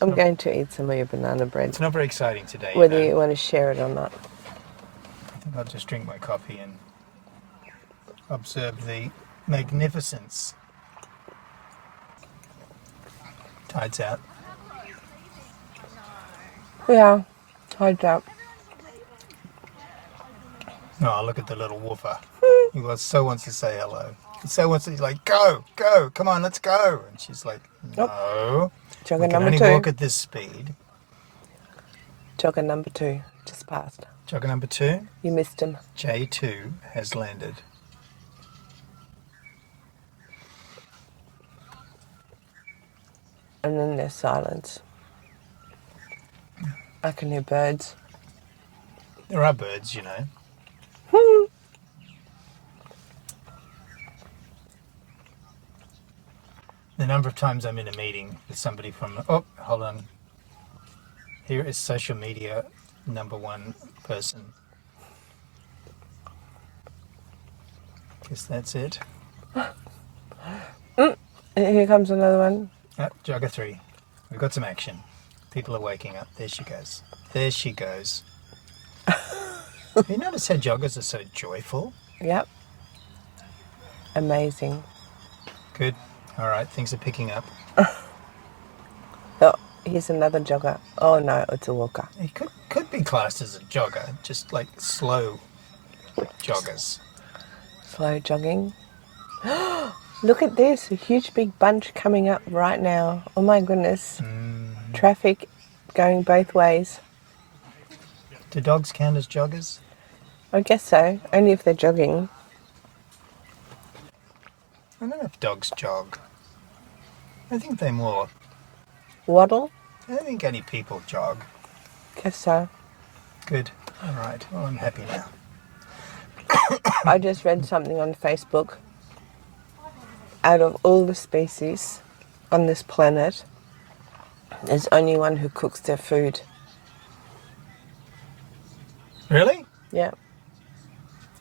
I'm going to eat some of your banana bread, It's not very exciting today. whether you want to share it or not. I think I'll just drink my coffee and observe the magnificence. Tide's out. Yeah, tied up. Oh, look at the little woofer. He so wants to say hello. He so wants to, he's like, go, come on, let's go. And she's like, no. Jogger We can number only 2. walk at this speed. Jogger number 2 just passed. Jogger number 2. You missed him. J2 has landed. And then there's silence. I can hear birds. There are birds, you know. The number of times I'm in a meeting with somebody from... Oh, hold on. Here is social media number 1 person. Guess that's it. Here comes another one. Oh, Jogger 3. We've got some action. People are waking up. There she goes. There she goes. Have you noticed how joggers are so joyful? Yep. Amazing. Good. All right, things are picking up. Oh, here's another jogger. Oh no, it's a walker. It could be classed as a jogger, just like slow joggers. Slow jogging. Look at this, a huge big bunch coming up right now. Oh my goodness. Traffic going both ways. Do dogs count as joggers? I guess so, only if they're jogging. I don't know if dogs jog. I think they more... Waddle? I don't think any people jog. Guess so. Good. All right. Well, I'm happy now. I just read something on Facebook. Out of all the species on this planet, there's only one who cooks their food. Really? Yeah.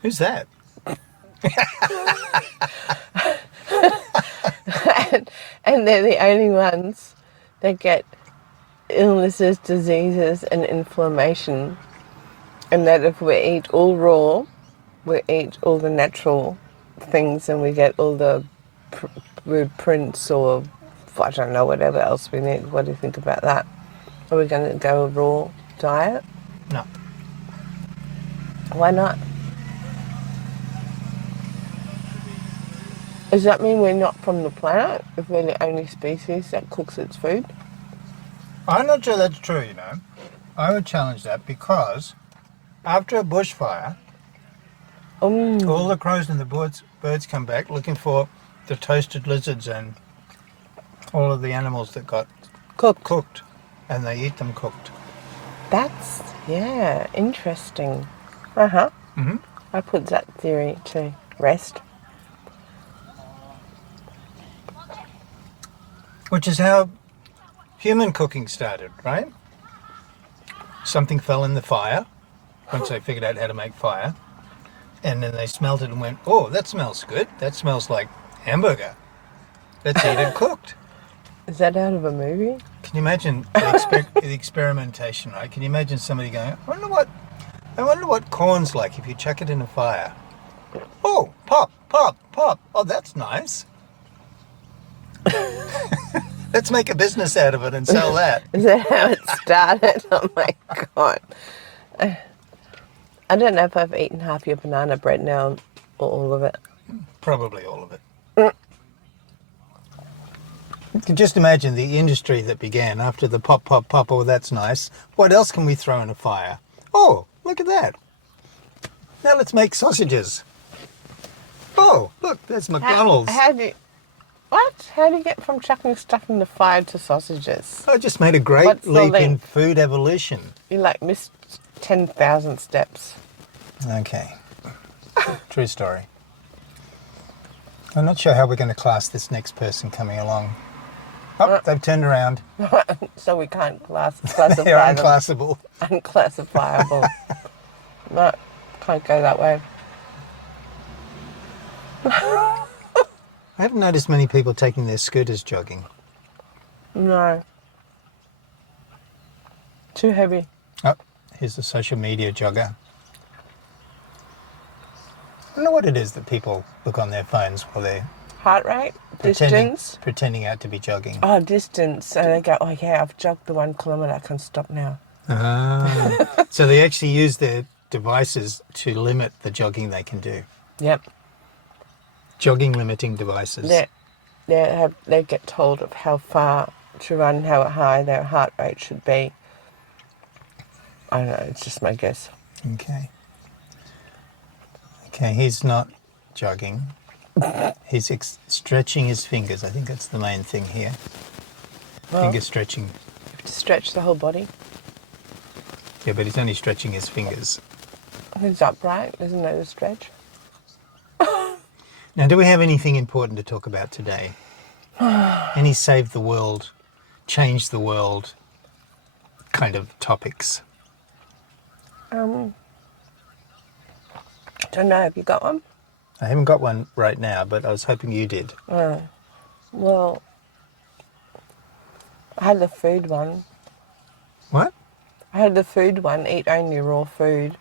Who's that? and they're the only ones that get illnesses, diseases, and inflammation. And that if we eat all raw, we eat all the natural things and we get all the blueprints or, I don't know, whatever else we need. What do you think about that? Are we going to go a raw diet? No. Why not? Does that mean we're not from the planet if we're the only species that cooks its food? I'm not sure that's true, you know. I would challenge that because after a bushfire, all the crows and the birds come back looking for the toasted lizards and all of the animals that got cooked, and they eat them cooked. That's, yeah, interesting. Uh-huh. Mm-hmm. I put that theory to rest. Which is how human cooking started, right? Something fell in the fire once they figured out how to make fire. And then they smelled it and went, oh, that smells good. That smells like hamburger. Let's eat it cooked. Is that out of a movie? Can you imagine the experimentation, right? Can you imagine somebody going, I wonder what corn's like if you chuck it in a fire. Oh, pop, pop, pop. Oh, that's nice. Let's make a business out of it and sell that. Is that how it started? Oh my God. I don't know if I've eaten half your banana bread now or all of it. Probably all of it. You can just imagine the industry that began after the pop, pop, pop. Oh, that's nice. What else can we throw in a fire? Oh, look at that. Now let's make sausages. Oh, look, there's McDonald's. How do you get from chucking stuff in the fire to sausages? I just made a great leap in food evolution. You like missed 10,000 steps. Okay. True story. I'm not sure how we're going to class this next person coming along. Oh, they've turned around. So we can't classify They're them. unclassable. Unclassifiable. No, can't go that way. I haven't noticed many people taking their scooters jogging. No. Too heavy. Oh, here's the social media jogger. I don't know what it is that people look on their phones while they're Heart rate, distance. pretending out to be jogging. Oh, distance. And they go, oh yeah, I've jogged the 1 kilometre, I can stop now. So they actually use their devices to limit the jogging they can do. Yep. Jogging limiting devices. They get told of how far to run, how high their heart rate should be. I don't know, it's just my guess. Okay. Okay, he's not jogging. He's stretching his fingers. I think that's the main thing here. Finger stretching. You have to stretch the whole body. Yeah, but he's only stretching his fingers. He's upright, isn't that a stretch? Now, do we have anything important to talk about today? Any save the world, change the world kind of topics? Don't know, have you got one? I haven't got one right now, but I was hoping you did. Well, I had the food one. What? I had the food one, eat only raw food.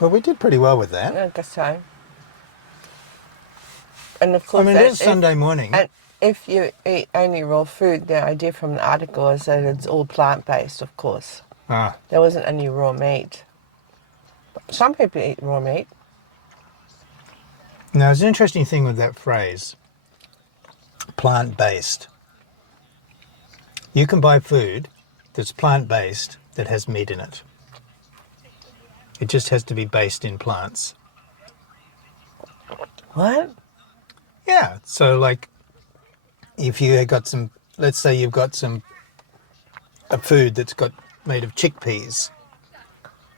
Well, we did pretty well with that. I guess so. And of course, I mean, it is Sunday morning. And if you eat only raw food, the idea from the article is that it's all plant-based, of course. Ah, There wasn't any raw meat. Some people eat raw meat. now, there's an interesting thing with that phrase, plant-based. You can buy food that's plant-based that has meat in it. It just has to be based in plants. What? Yeah, so like if you got some, let's say you've got a food that's got made of chickpeas.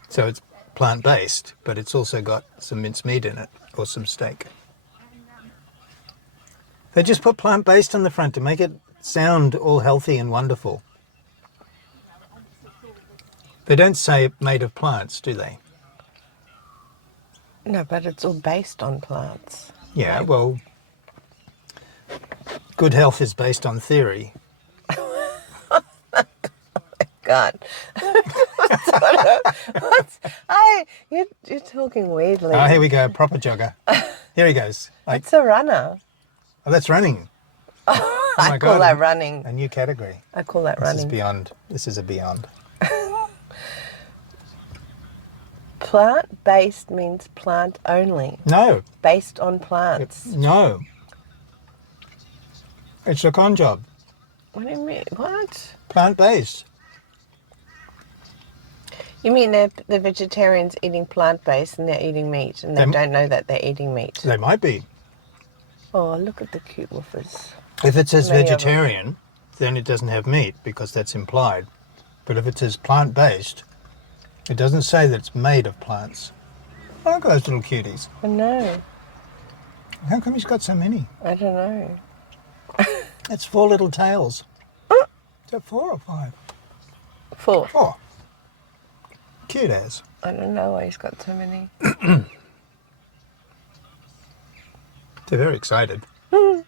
So it's plant-based, but it's also got some minced meat in it or some steak. They just put plant-based on the front to make it sound all healthy and wonderful. They don't say made of plants, do they? No, but it's all based on plants. Yeah, well, good health is based on theory. God. You're talking weirdly. Oh, here we go, proper jogger. Here he goes. Like, It's a runner. oh, that's running. Oh my I call God, that running. a new category. I call that This is running. beyond. This is a beyond. Plant-based means plant only. No, Based on plants. no. It's a con job. What do you mean? What? Plant-based. You mean the vegetarians eating plant-based and they're eating meat and they don't know that they're eating meat? They might be. Oh, look at the cute woofers. If it says Many of them. vegetarian, then it doesn't have meat because that's implied. But if it says plant-based, it doesn't say that it's made of plants. Oh, look at those little cuties. I know. How come he's got so many? I don't know. That's 4 little tails. Is that 4 or 5? 4. 4. Cute as. I don't know why he's got so many. They're very excited. Look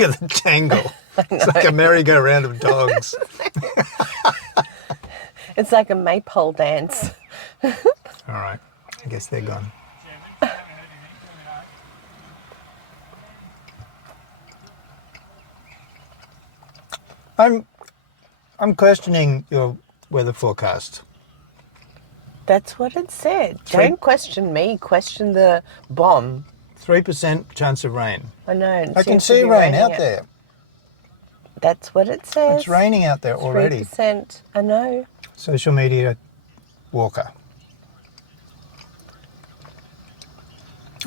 at the tangle. It's like a merry-go-round of dogs. It's like a maypole dance. All right. I guess they're gone. I'm questioning your weather forecast. That's what it said. Three- Don't question me. Question the bomb. 3% chance of rain. I know. it I can seems to see be rain raining out there. That's what it says. It's raining out there already. 3%. I know. Social media walker.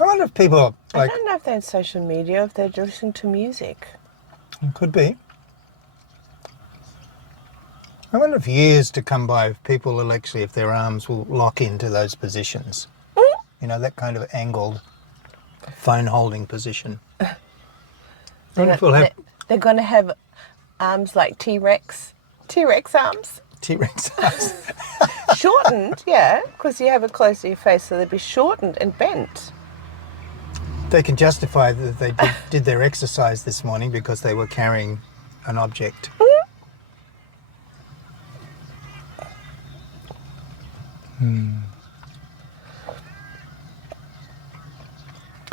I wonder if people I don't know if they're on social media, if they're listening to music. Could be. I wonder if years to come by, if people will actually, if their arms will lock into those positions. You know, that kind of angled phone holding position. I wonder if we'll have They're going to have arms like T-Rex. T-Rex arms. T-Rex arms. Shortened, yeah, because you have it close to your face, so they'd be shortened and bent. They can justify that they did their exercise this morning because they were carrying an object.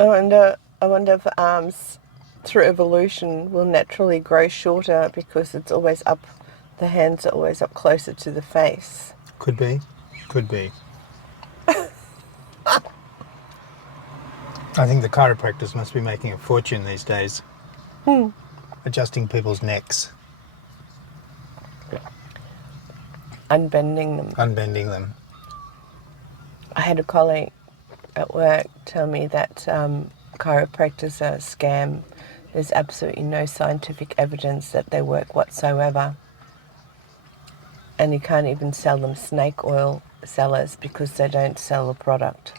I wonder if the arms, through evolution, will naturally grow shorter because it's always up. The hands are always up closer to the face. Could be. Could be. I think the chiropractors must be making a fortune these days. Adjusting people's necks. Unbending them. Unbending them. I had a colleague at work tell me that chiropractors are a scam. There's absolutely no scientific evidence that they work whatsoever. And you can't even sell them snake oil sellers because they don't sell the product.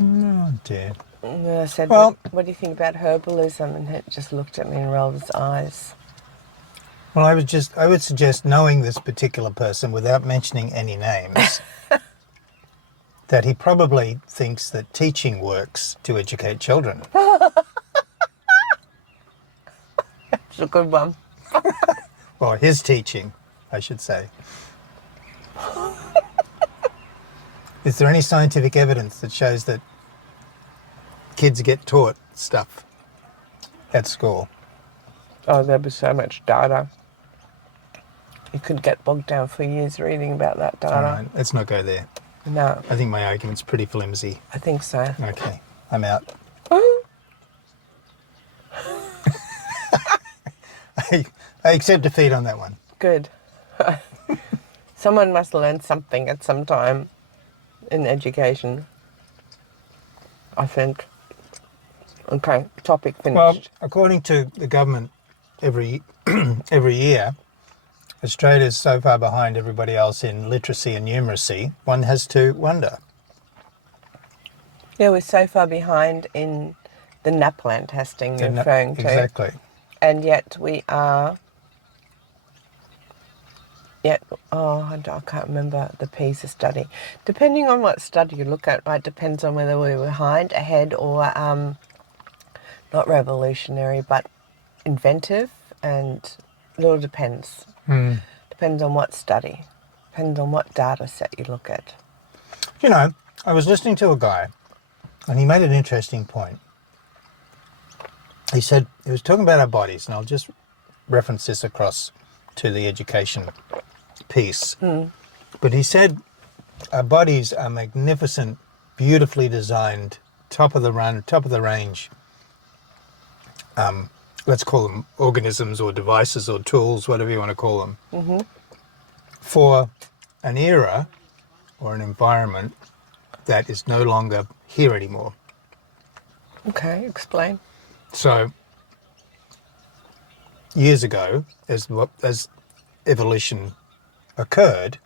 Oh dear. And I said, Well- what do you think about herbalism? And he just looked at me and rolled his eyes. Well, I would suggest, knowing this particular person without mentioning any names, that he probably thinks that teaching works to educate children. It's a good one. Well, his teaching, I should say. Is there any scientific evidence that shows that kids get taught stuff at school? Oh, there'd be so much data. You could get bogged down for years reading about that data. All right, let's not go there. No, I think my argument's pretty flimsy. I think so. Okay, I'm out. I accept defeat on that one. Good. Someone must learn something at some time in education, I think. Okay, topic finished. Well, according to the government, every year, Australia's so far behind everybody else in literacy and numeracy, one has to wonder. Yeah, we're so far behind in the NAPLAN testing you're referring to. Exactly. And yet we are... I can't remember the PISA study. Depending on what study you look at, right, depends on whether we're behind, ahead, or not revolutionary, but inventive, and it all depends. Depends on what study. Depends on what data set you look at. You know, I was listening to a guy, and he made an interesting point. He said, he was talking about our bodies, and I'll just reference this across to the education piece. But he said our bodies are magnificent, beautifully designed, top of the range, let's call them organisms or devices or tools, whatever you want to call them, for an era or an environment that is no longer here anymore. Okay, explain. So, years ago, as evolution occurred,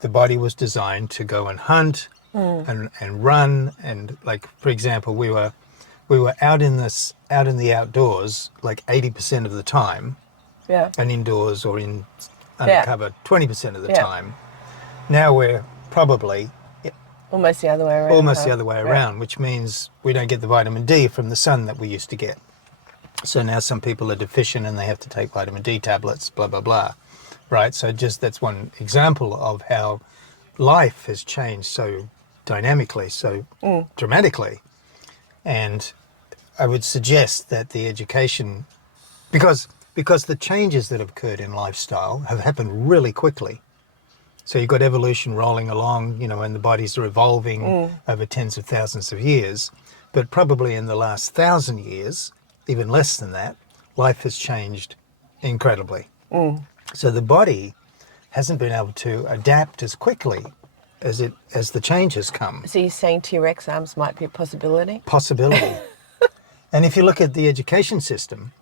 the body was designed to go and hunt and run, and, like, for example, we were out in the outdoors like 80% of the time, and indoors or in undercover 20% of the time. Now we're probably almost the other way around. Which means we don't get the vitamin D from the sun that we used to get. So now some people are deficient and they have to take vitamin D tablets, blah, blah, blah. Right? So just that's one example of how life has changed so dynamically, so dramatically. And I would suggest that the education, because the changes that have occurred in lifestyle have happened really quickly. So you've got evolution rolling along, you know, and the bodies are evolving over tens of thousands of years. But probably in the last 1,000 years, even less than that, life has changed incredibly. So the body hasn't been able to adapt as quickly as the change has come. So you're saying T-Rex arms might be a possibility? Possibility. And if you look at the education system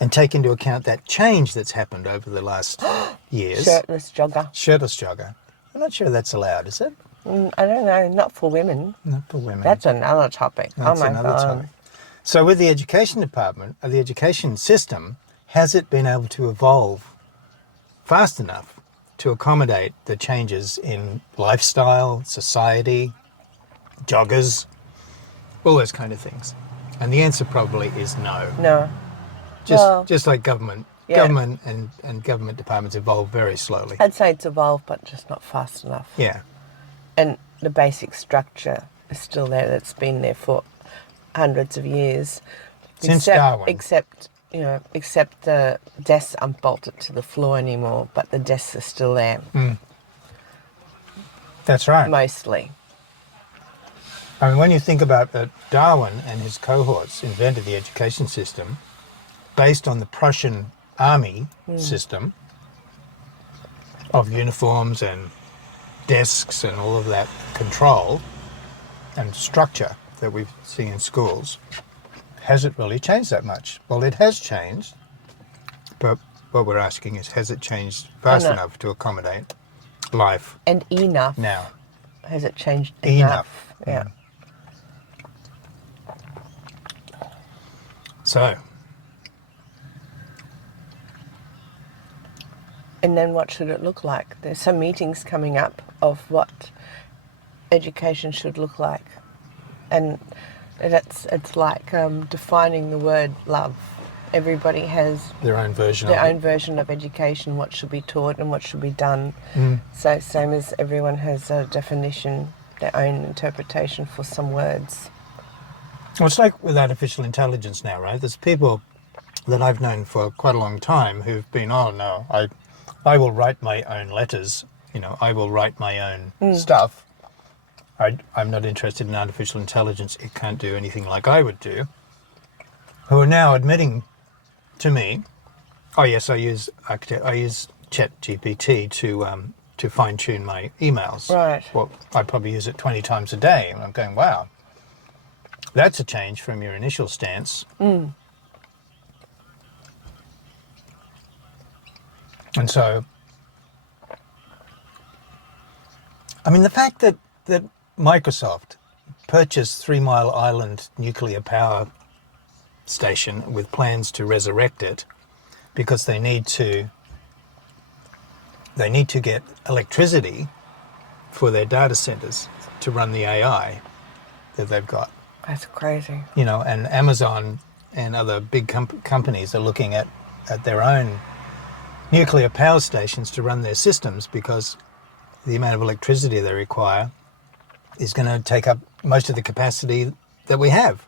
and take into account that change that's happened over the last years. Shirtless jogger. I'm not sure that's allowed, is it? I don't know, not for women. Not for women. That's another topic. That's another topic. So with the education department, the education system, has it been able to evolve fast enough to accommodate the changes in lifestyle, society, joggers, all those kind of things? And the answer probably is no. No. Just like government. Yeah. Government and government departments evolve very slowly. I'd say it's evolved, but just not fast enough. Yeah. And the basic structure is still there. That's been there for hundreds of years. Since Darwin. Except the desks aren't bolted to the floor anymore, but the desks are still there. That's right. Mostly. I mean, when you think about that, Darwin and his cohorts invented the education system based on the Prussian army system of uniforms and desks and all of that control and structure that we see in schools. Has it really changed that much? Well, it has changed, but what we're asking is, has it changed fast enough to accommodate life? And enough. Now. Has it changed enough? Yeah. So. And then what should it look like? There's some meetings coming up of what education should look like. And it's like defining the word love. Everybody has their own version of education, what should be taught and what should be done. So same as everyone has a definition, their own interpretation for some words. Well, it's like with artificial intelligence now, right? There's people that I've known for quite a long time who've been, oh no, I will write my own letters, I will write my own stuff. I'm not interested in artificial intelligence. It can't do anything like I would do. Who are now admitting to me, oh yes, I use ChatGPT to fine tune my emails. Right. Well, I probably use it 20 times a day, and I'm going, wow, that's a change from your initial stance. And so, I mean, the fact that Microsoft purchased 3 Mile Island nuclear power station with plans to resurrect it because they need to get electricity for their data centers to run the AI that they've got. That's crazy. And Amazon and other big companies are looking at their own nuclear power stations to run their systems because the amount of electricity they require is going to take up most of the capacity that we have.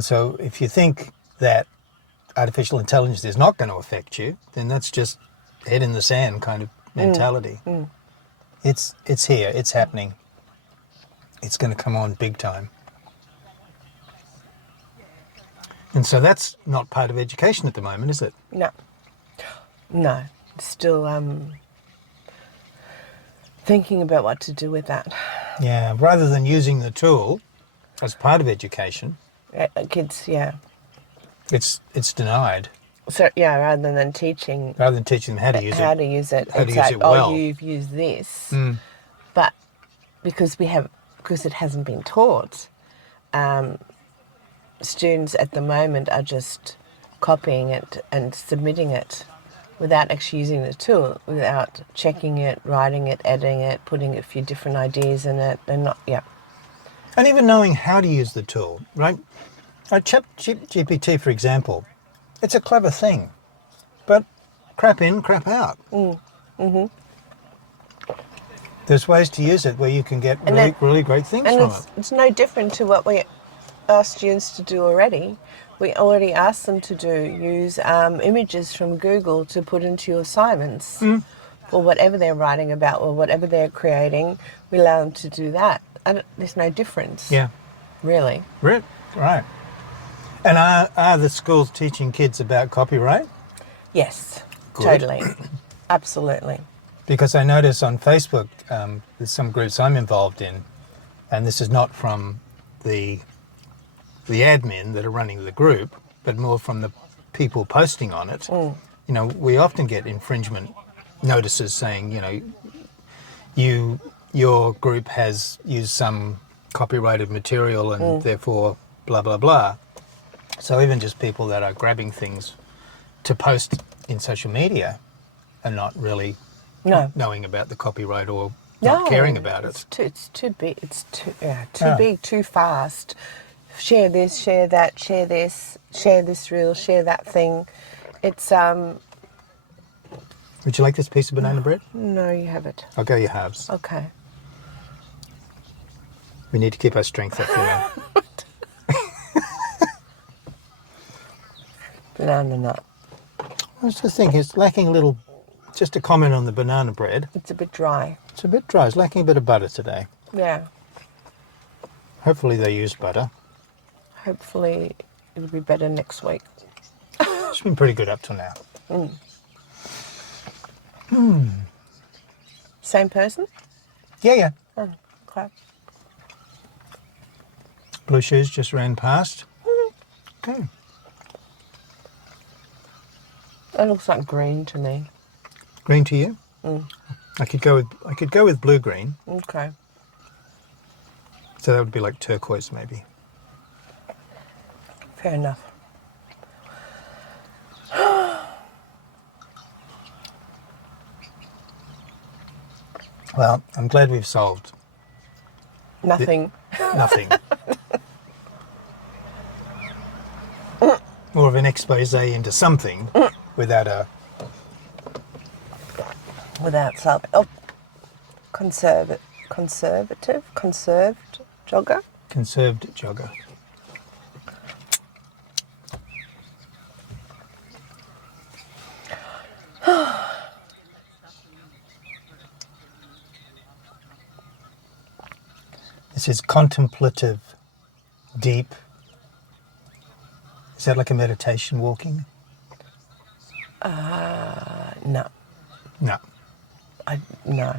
So if you think that artificial intelligence is not going to affect you, then that's just head in the sand kind of mentality. It's here, it's happening. It's going to come on big time. And so that's not part of education at the moment, is it? No. Still thinking about what to do with that. Yeah, rather than using the tool as part of education. Kids, It's denied. So, rather than teaching them how to use it. It's like, well. You've used this. But because it hasn't been taught, students at the moment are just copying it and submitting it without actually using the tool, without checking it, writing it, editing it, putting a few different ideas in it. They're not, And even knowing how to use the tool, right? ChatGPT, for example, it's a clever thing, but crap in, crap out. There's ways to use it where you can get really great things from it. It's no different to what we ask students to do already. We already ask them to use images from Google to put into your assignments for whatever they're writing about or whatever they're creating. We allow them to do that. There's no difference. Yeah. Really. Right. And are the schools teaching kids about copyright? Yes. Good. Totally. Absolutely. Because I notice on Facebook, there's some groups I'm involved in, and this is not from the admin that are running the group, but more from the people posting on it. We often get infringement notices saying, your group has used some copyrighted material and therefore blah, blah, blah. So even just people that are grabbing things to post in social media are not really knowing about the copyright or not caring about it. It's too big. It's too big, too fast. Share this, share that, share this reel, share that thing. It's Would you like this piece of banana bread? No, you have it. I'll go your halves. Okay. We need to keep our strength up, you know. Banana nut. I was just thinking, it's lacking a little, just a comment on the banana bread. It's a bit dry. It's a bit dry. It's lacking a bit of butter today. Yeah. Hopefully they used butter. Hopefully it'll be better next week. It's been pretty good up till now. Same person? Yeah. Oh, okay. Blue shoes just ran past. Okay. That looks like green to me. Green to you? I could go with blue green. Okay. So that would be like turquoise maybe. Fair enough. Well, I'm glad we've solved Nothing. nothing. More of an expose into something without a... Without salt. Oh, conserved jogger. Conserved jogger. This is contemplative, deep. Is that like a meditation walking? No. No. No.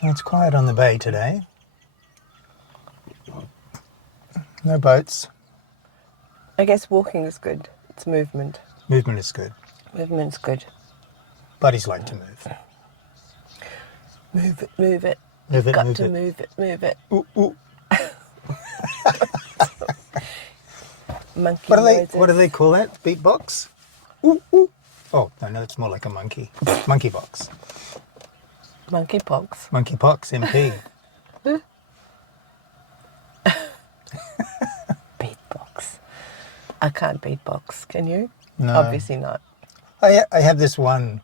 Well, it's quiet on the bay today. No boats. I guess walking is good. It's movement. Movement is good. Movement's good. Buddies like to move. Move it, move it. Move it, Got move to it. move it, move it. Ooh, ooh. Monkey What do noises. they call that? Beatbox? Ooh, ooh. Oh, no, that's more like a monkey. Monkey box. Monkeypox. Monkeypox, MP. Beatbox. I can't beatbox. Can you? No. Obviously not. I have this one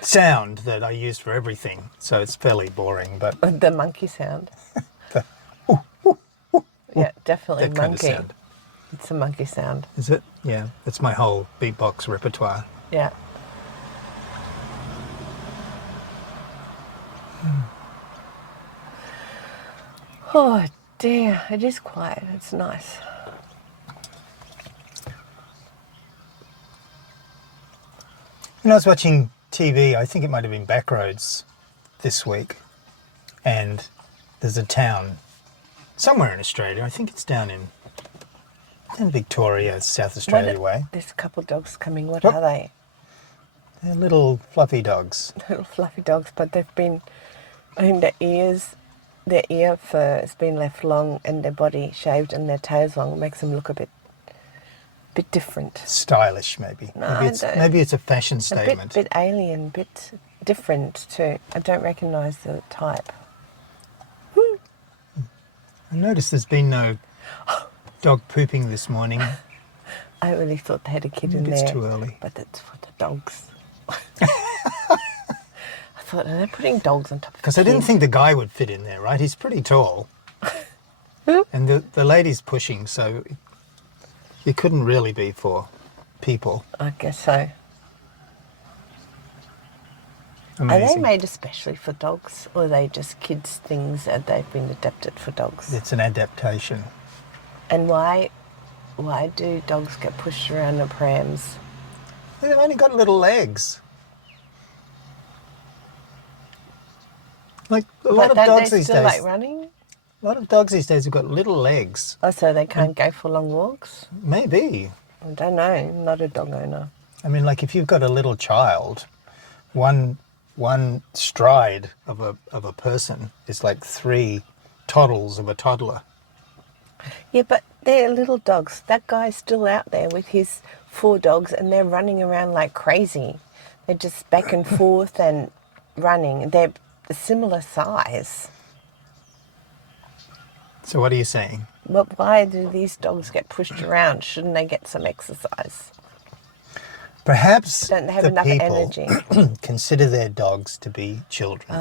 sound that I use for everything, so it's fairly boring, but The monkey sound. Yeah, definitely that kind of monkey. sound. It's a monkey sound. Is it? Yeah, that's my whole beatbox repertoire. Yeah. Oh dear, it is quiet. It's nice. When I was watching TV, I think it might have been Backroads this week, and there's a town somewhere in Australia. I think it's down in Victoria, South Australia way. There's a couple of dogs coming. What Yep. are they? They're little fluffy dogs. Little fluffy dogs, but they've been, I think their ear fur has been left long and their body shaved and their tails long. It makes them look a bit different. Stylish, maybe. No, I don't. Maybe it's a fashion A statement. bit alien, bit different too. I don't recognise the type. I noticed there's been no dog pooping this morning. I really thought they had a kid in Maybe there. it's too early. But it's for the dogs. I thought, are they putting dogs on top of Because I didn't kids? think the guy would fit in there, right? He's pretty tall. And the lady's pushing, so it couldn't really be for people. I guess so. Amazing. Are they made especially for dogs, or are they just kids' things and they've been adapted for dogs? It's an adaptation. And why do dogs get pushed around in prams? They've only got little legs. Like a lot of But don't dogs they these still days. like running? A lot of dogs these days have got little legs. Oh, so they can't go for long walks? Maybe. I don't know. I'm not a dog owner. I mean, like if you've got a little child, one stride of a person is like 3 toddles of a toddler. Yeah, but they're little dogs. That guy's still out there with his 4 dogs and they're running around like crazy. They're just back and forth and running. They're a similar size. So what are you saying? But why do these dogs get pushed around? Shouldn't they get some exercise? Perhaps Don't they have the enough people energy? consider their dogs to be children.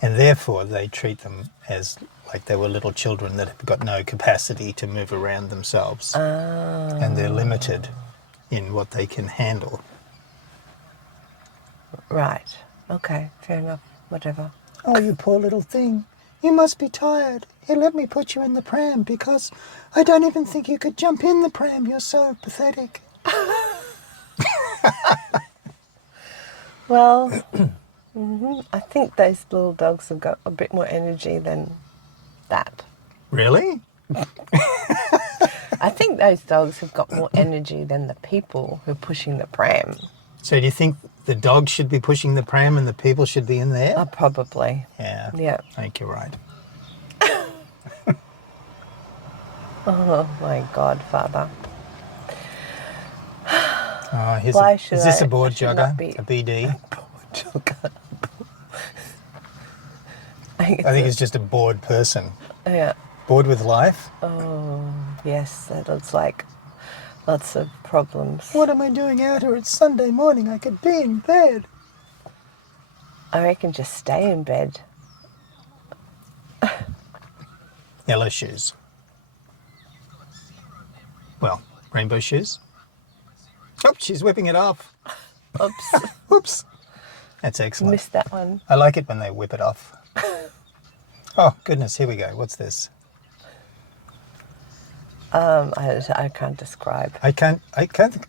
And therefore they treat them as like they were little children that have got no capacity to move around themselves. And they're limited in what they can handle. Right. Okay, fair enough. Whatever. Oh, you poor little thing. You must be tired. Here, let me put you in the pram because I don't even think you could jump in the pram. You're so pathetic. Well, I think those little dogs have got a bit more energy than that. Really? I think those dogs have got more energy than the people who are pushing the pram. So do you think the dog should be pushing the pram and the people should be in there? Probably. Yeah. Yeah. I think you're right. Oh my God, Father. Oh, Why is should this I- a board I should jogger? not be- A BD? I I think it's just a bored person. Yeah. Bored with life? Oh, yes, that looks like lots of problems. What am I doing out here? It's Sunday morning. I could be in bed. I reckon just stay in bed. Yellow shoes. Well, rainbow shoes. Oh, she's whipping it off. Oops, Oops. That's excellent. missed that one. I like it when they whip it off. Oh, goodness, here we go. What's this? I can't describe. I can't think,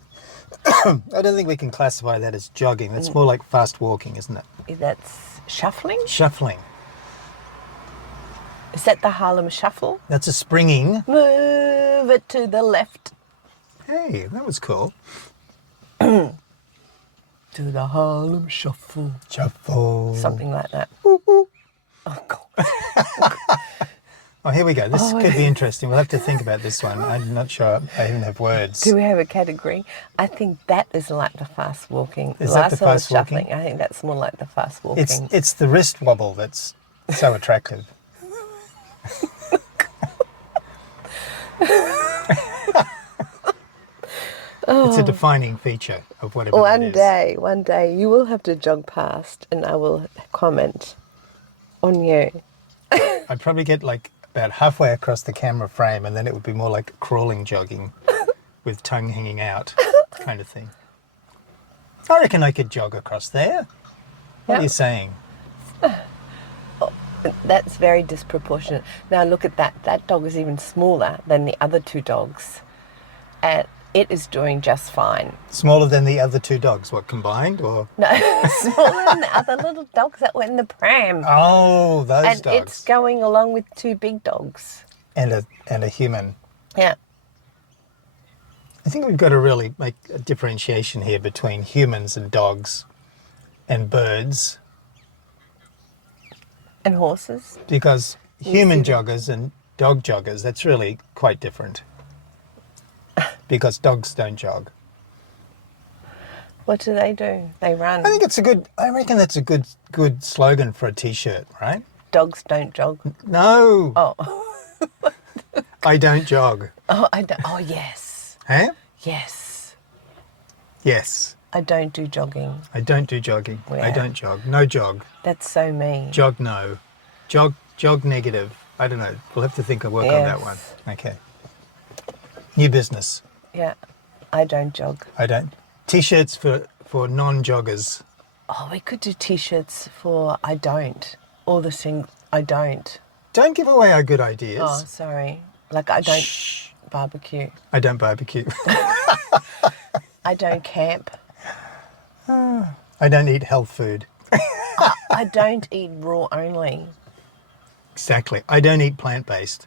I don't think we can classify that as jogging. That's more like fast walking, isn't it? That's shuffling? Shuffling. Is that the Harlem Shuffle? That's a springing. Move it to the left. Hey, that was cool. To the Harlem Shuffle. Shuffle. Something like that. Woo, woo. Oh, God. Oh, here we go. This Oh. could be interesting. We'll have to think about this one. I'm not sure I even have words. Do we have a category? I think that is like the fast walking. Is that the last one was fast walking? shuffling. I think that's more like the fast walking. It's the wrist wobble that's so attractive. It's a defining feature of whatever it is. One day, you will have to jog past and I will comment on you. I'd probably get like about halfway across the camera frame and then it would be more like crawling jogging with tongue hanging out kind of thing. I reckon I could jog across there. What are Yeah. you saying? That's very disproportionate. Now look at that. That dog is even smaller than the other two dogs. And it is doing just fine. Smaller than the other two dogs, what, combined or? No, smaller than the other little dogs that were in the pram. Oh, those And dogs. it's going along with two big dogs. And a human. Yeah. I think we've got to really make a differentiation here between humans and dogs and birds, And horses. because human joggers and dog joggers, that's really quite different. Because dogs don't jog. What do? They run. I reckon that's a good slogan for a t-shirt, right? Dogs don't jog. No, Oh. I don't jog. Oh, I don't. Oh, yes. Huh? Yes. Yes, I don't do jogging. I don't do jogging. I Yeah. don't jog. No jog. That's so mean. Jog no. Jog negative. I don't know. We'll have to work on that one. Yes. Okay. New business. Yeah. I don't jog. I don't. T-shirts for non-joggers. Oh, we could do t-shirts for I don't. All the things I don't. Don't give away our good ideas. Oh, sorry. Like I don't Shh. barbecue. I don't barbecue. I don't camp. I don't eat health food. I don't eat raw only. Exactly. I don't eat plant-based.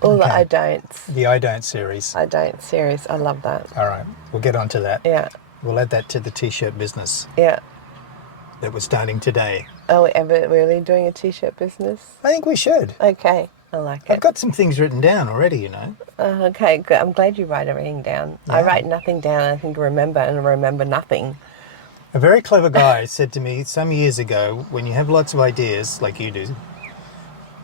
All the Okay. I don'ts. The I don't series. I don't. Serious. I love that. All right. We'll get onto that. Yeah. We'll add that to the T-shirt business Yeah. that we're starting today. Are we ever really doing a t-shirt business? I think we should. Okay. I like I've it. got some things written down already, you know. Okay, good. I'm glad you write everything down. I Yeah. write nothing down. I think remember and remember nothing. A very clever guy said to me some years ago, when you have lots of ideas, like you do,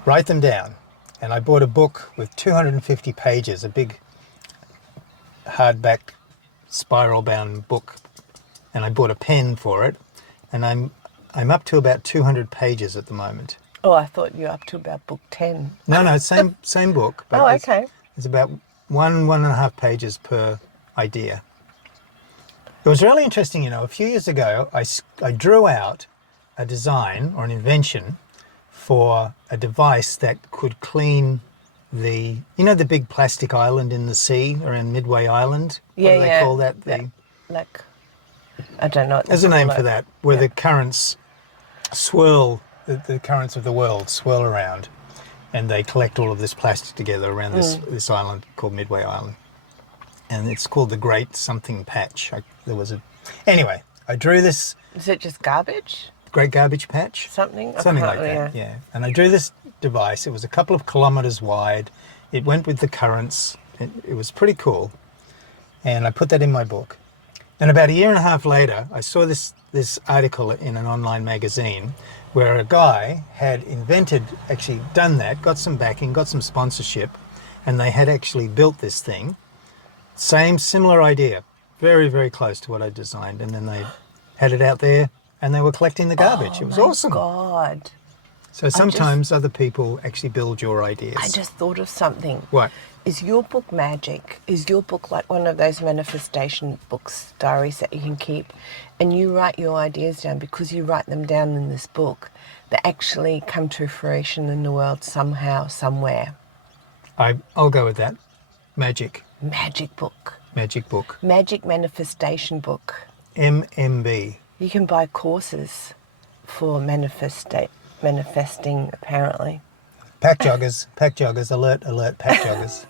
write them down. And I bought a book with 250 pages, a big hardback spiral-bound book. And I bought a pen for it. And I'm up to about 200 pages at the moment. Oh, I thought you were up to about book 10. No, same book. But Oh, okay. it's about one and a half pages per idea. It was really interesting, you know. A few years ago, I drew out a design or an invention for a device that could clean the big plastic island in the sea around Midway Island? Yeah, What do they call that? Yeah. Like, I don't know. There's a name for that, where the currents swirl, the currents of the world swirl around, and they collect all of this plastic together around this island called Midway Island. And it's called the Great Something Patch. Anyway, I drew this. Is it just garbage? Great Garbage Patch? Something Like that, yeah. And I drew this device. It was a couple of kilometres wide. It went with the currents. It was pretty cool. And I put that in my book. And about a year and a half later, I saw this article in an online magazine where a guy had actually done that, got some backing, got some sponsorship, and they had actually built this thing. Similar idea. Very, very close to what I designed. And then they had it out there and they were collecting the garbage. It was awesome. Oh, my God. So sometimes other people actually build your ideas. I just thought of something. What? Is your book magic? Is your book like one of those manifestation books, diaries that you can keep, and you write your ideas down because you write them down in this book that actually come to fruition in the world somehow, somewhere? I'll go with that. Magic. Magic book. Magic book. Magic manifestation book. MMB. You can buy courses for manifesting, apparently. Pack joggers, alert, pack joggers.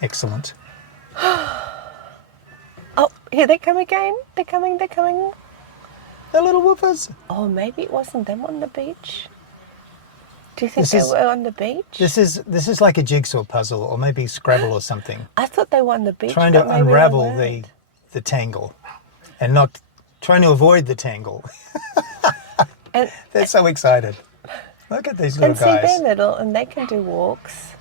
Excellent. Oh, here they come again. They're coming. The little woofers. Oh, maybe it wasn't them on the beach. Do you think they were on the beach? This is like a jigsaw puzzle, or maybe Scrabble or something. I thought they were on the beach. Trying to unravel the tangle, and not trying to avoid the tangle. And they're so excited. Look at these little guys. And see, they're little, and they can do walks.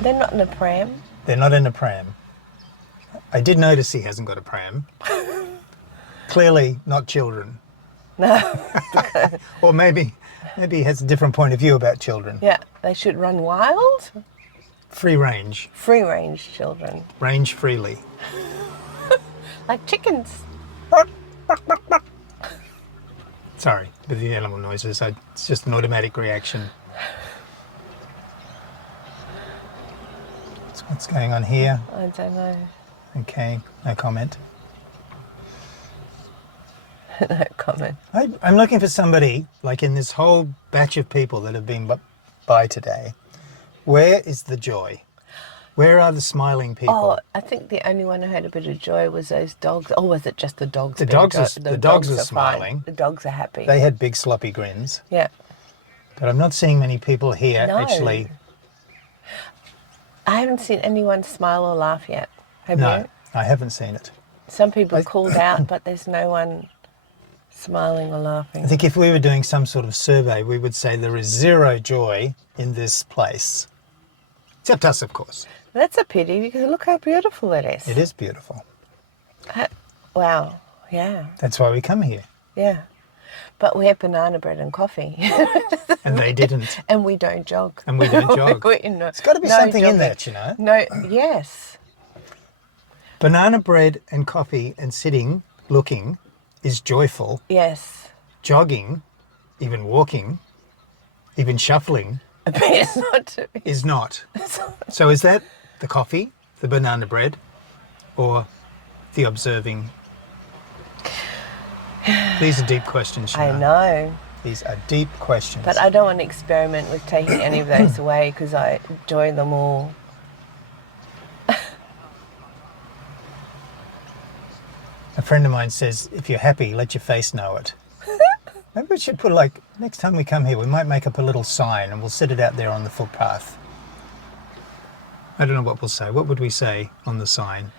They're not in a pram. They're not in a pram. I did notice he hasn't got a pram. Clearly not children. No. Or maybe he has a different point of view about children. Yeah, they should run wild. Free range. Free range children. Range freely. Like chickens. Sorry, with the animal noises. It's just an automatic reaction. So what's going on here? I don't know. Okay, no comment. No comment. I'm looking for somebody, like in this whole batch of people that have been by today, where is the joy? Where are the smiling people? Oh, I think the only one who had a bit of joy was those dogs. Or was it just the dogs? The dogs are smiling. Fine. The dogs are happy. They had big sloppy grins. Yeah. But I'm not seeing many people here No. actually. I haven't seen anyone smile or laugh yet. Have No, you? I haven't seen it. Some people called out, but there's no one smiling or laughing. I think if we were doing some sort of survey, we would say there is zero joy in this place. Except us, of course. That's a pity because look how beautiful it is. It is beautiful. Wow. Yeah. That's why we come here. Yeah. But we have banana bread and coffee. And they didn't. And we don't jog. And we don't jog. There's got to be something in that, you know. No, yes. Banana bread and coffee and sitting, looking, is joyful. Yes. Jogging, even walking, even shuffling, It's not. is not. So is that the coffee, the banana bread, or the observing? These are deep questions, I know. These are deep questions. But I don't want to experiment with taking any of those away because I enjoy them all. A friend of mine says, if you're happy, let your face know it. Maybe we should put like, next time we come here, we might make up a little sign and we'll sit it out there on the footpath. I don't know what we'll say. What would we say on the sign?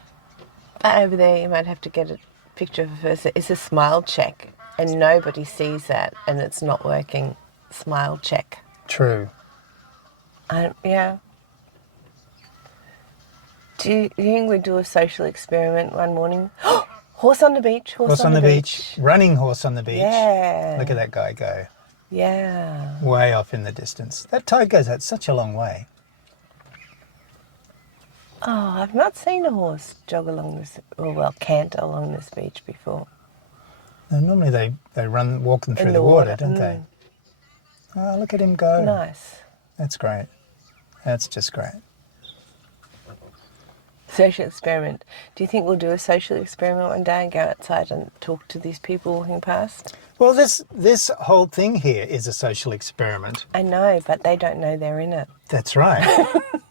Over there, you might have to get a picture of a person. It's a smile check, and nobody sees that, and it's not working. Smile check. True. Yeah. Do you think we'd do a social experiment one morning? Horse on the beach. Horse on the beach. Running horse on the beach. Yeah. Look at that guy go. Yeah. Way off in the distance. That tide goes out such a long way. Oh, I've not seen a horse jog along this, or well, canter along this beach before. No, normally they walk them through the water, don't they? Oh, look at him go. Nice. That's great. That's just great. Social experiment. Do you think we'll do a social experiment one day and go outside and talk to these people walking past? Well, this whole thing here is a social experiment. I know, but they don't know they're in it. That's right.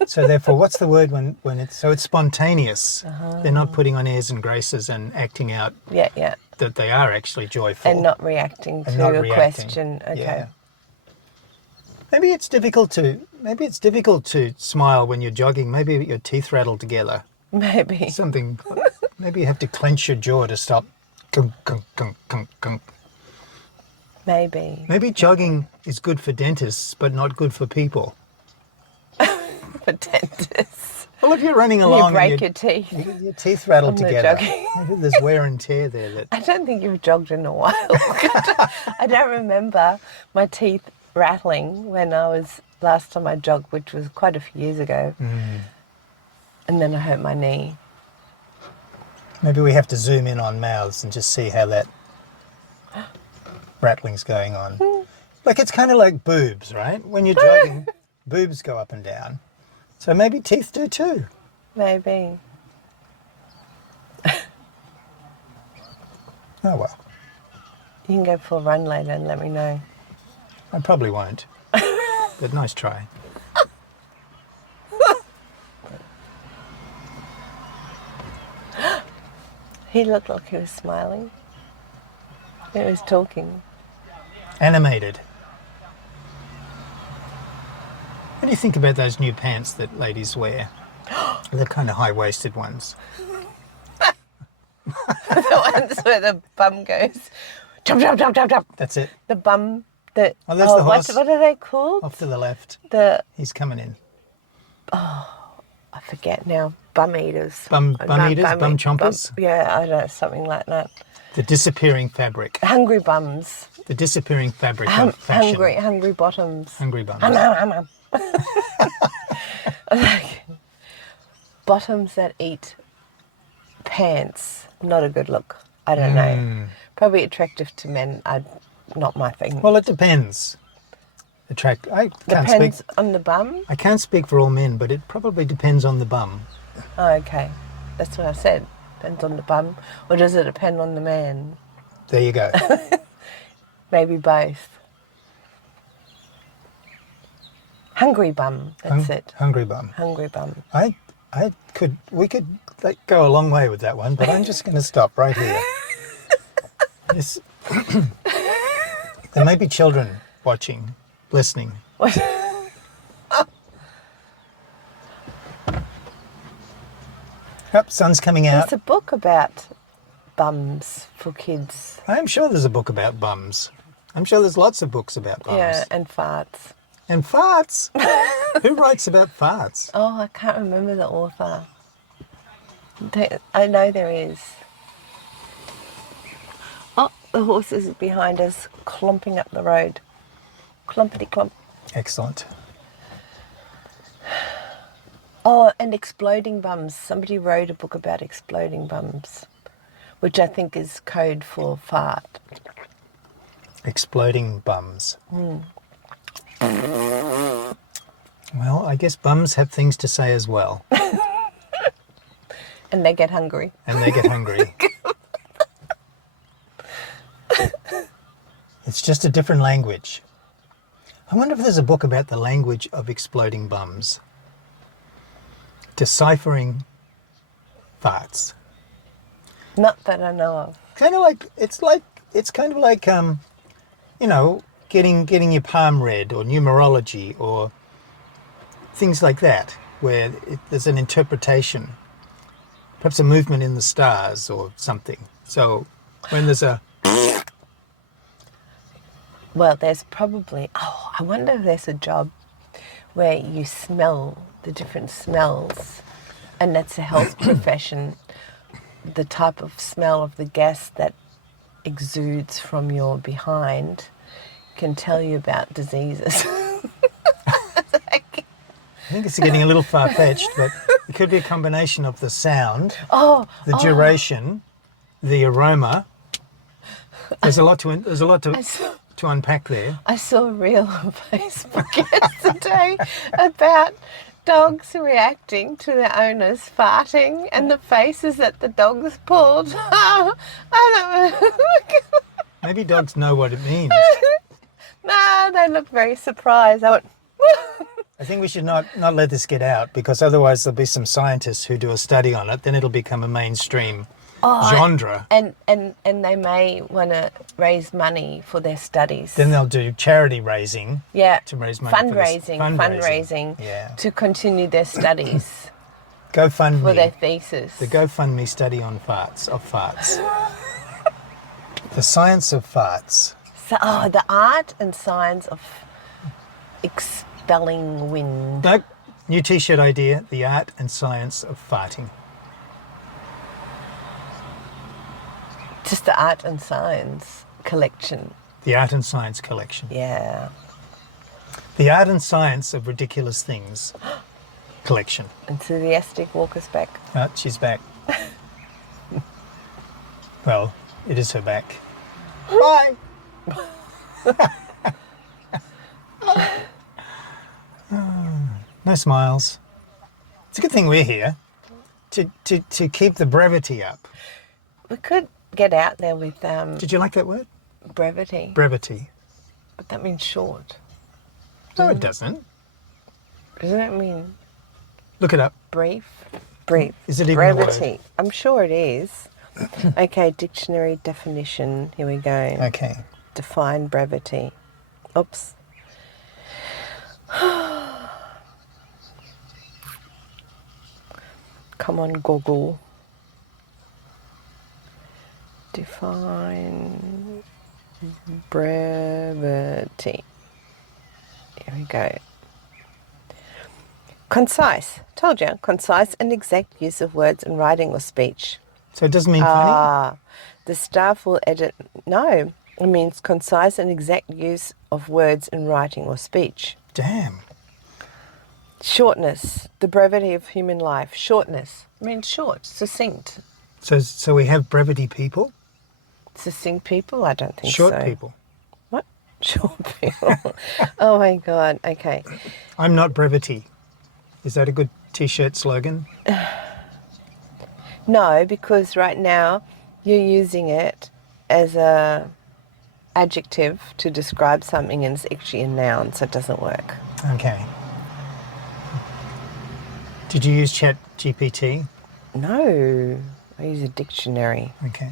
So therefore, what's the word when it's spontaneous? They're not putting on airs and graces and acting out Yeah. that they are actually joyful. And not reacting to a question. Okay. Yeah. Maybe it's difficult to smile when you're jogging. Maybe your teeth rattle together. Maybe. Something. Maybe you have to clench your jaw to stop. Gunk, gunk, gunk, gunk, gunk. Maybe. Maybe jogging is good for dentists, but not good for people. For dentists. Well, if you're running along, You break your teeth. your teeth rattle On the together. jogging. Maybe there's wear and tear there. That I don't think you've jogged in a while. I don't remember my teeth rattling when I was last time I jogged, which was quite a few years ago. And then I hurt my knee. maybe we have to zoom in on mouths and just see how that rattling's going on. Like it's kind of like boobs, right? When you're jogging, boobs go up and down. So maybe teeth do too. Maybe. Oh well, You can go for a run later and let me know. I probably won't. But nice try. He looked like he was smiling. He was talking. Animated. What do you think about those new pants that ladies wear? The kind of high-waisted ones. The ones where the bum goes, chop, chop, chop, chop, chop. That's it. The bum that... Oh, that's the horse. What are they called? Off to the left. He's coming in. I forget now. Bum eaters. Bum eaters? Bum chompers? Yeah, I don't know, something like that. The disappearing fabric. Hungry bums. The disappearing fabric of fashion. Hungry bottoms. Hungry bums. Like, bottoms that eat pants. Not a good look. I don't know. Probably attractive to men. Not my thing. Well, it depends. Depends on the bum? I can't speak for all men, but it probably depends on the bum. Oh, okay. That's what I said. Depends on the bum. Or does it depend on the man? There you go. Maybe both. Hungry bum. That's it. Hungry bum. Hungry bum. We could go a long way with that one, but I'm just going to stop right here. There may be children watching, listening. What? Yep, sun's coming out. There's a book about bums for kids. I'm sure there's a book about bums. I'm sure there's lots of books about bums. Yeah, and farts. And farts? Who writes about farts? Oh, I can't remember the author. I know there is. Oh, the horse is behind us, clomping up the road. Clompity clomp. Excellent. Oh, and exploding bums. Somebody wrote a book about exploding bums, which I think is code for fart. Exploding bums. Well, I guess bums have things to say as well. And they get hungry. And they get hungry. It's just a different language. I wonder if there's a book about the language of exploding bums. Deciphering farts. Not that I know of. Kind of like it's kind of like you know, getting your palm read, or numerology, or things like that, where there's an interpretation, perhaps a movement in the stars or something. So when there's a... Well, there's probably, I wonder if there's a job where you smell the different smells, and that's a health profession, the type of smell of the gas that exudes from your behind can tell you about diseases. I think it's getting a little far-fetched, but it could be a combination of the sound, the duration, the aroma. There's a lot to unpack there. I saw a reel on Facebook yesterday about dogs reacting to their owners farting and the faces that the dogs pulled. I don't know. Maybe dogs know what it means. No, they look very surprised. I went, I think we should not let this get out, because otherwise there'll be some scientists who do a study on it. Then it'll become a mainstream genre. And they may want to raise money for their studies. Then they'll do charity raising. Yeah. To raise money fundraising yeah. to continue their studies. GoFundMe. For their thesis. The GoFundMe study on farts. The science of farts. So, the art and science of expelling wind. Nope. New t-shirt idea, the art and science of farting. Just the art and science collection. The art and science collection. Yeah. The art and science of ridiculous things collection. Enthusiastic, walk us back. Oh, she's back. Well, it is her back. Bye. No smiles. It's a good thing we're here to keep the brevity up. We could get out there with Did you like that word? brevity, Brevity. but that means short. No, it doesn't. Doesn't that mean Look it up. brief? Brief. Is it even a word? brevity? I'm sure it is. Okay, dictionary definition. Here we go. Okay. Define brevity. Oops. Come on, Google. Define brevity. Here we go. Concise. Told you. Concise and exact use of words in writing or speech. So it doesn't mean funny? The staff will edit. No, it means concise and exact use of words in writing or speech. Damn. Shortness. The brevity of human life. Shortness. Means short, succinct. So we have brevity people? Succinct people? I don't think Short so. people. What? Short people. Oh my God. Okay. I'm not brevity. Is that a good t-shirt slogan? No, because right now you're using it as a adjective to describe something, and it's actually a noun, so it doesn't work. Okay. Did you use Chat GPT? No, I use a dictionary. Okay.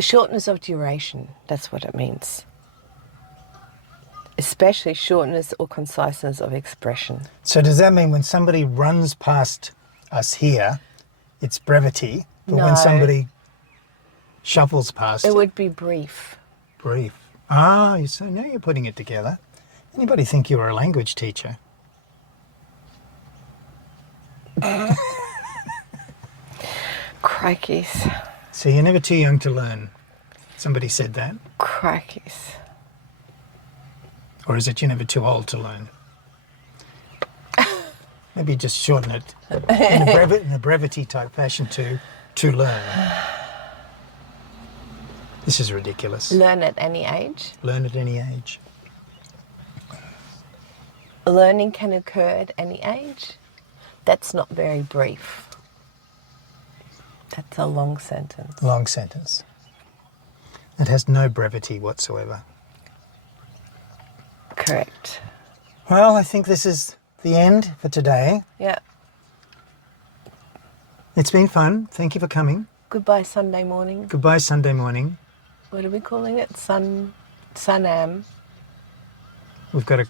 Shortness of duration, that's what it means. Especially shortness or conciseness of expression. So does that mean when somebody runs past us here, it's brevity, but No. when somebody shuffles past It would be brief. brief? Ah, so now you're putting it together. Anybody think you were a language teacher? Crikeys. So you're never too young to learn. Somebody said that. Crikeys. Or is it you're never too old to learn? Maybe just shorten it in a brevity type fashion to learn. This is ridiculous. Learn at any age. Learn at any age. Learning can occur at any age. That's not very brief. That's a long sentence. Long sentence. It has no brevity whatsoever. Correct. Well, I think this is the end for today. Yeah. It's been fun. Thank you for coming. Goodbye Sunday morning. Goodbye Sunday morning. What are we calling it? Sunam. We've got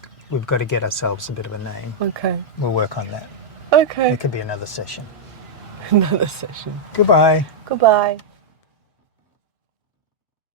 to get ourselves a bit of a name. Okay. We'll work on that. Okay. It could be another session. Another session. Goodbye. Goodbye.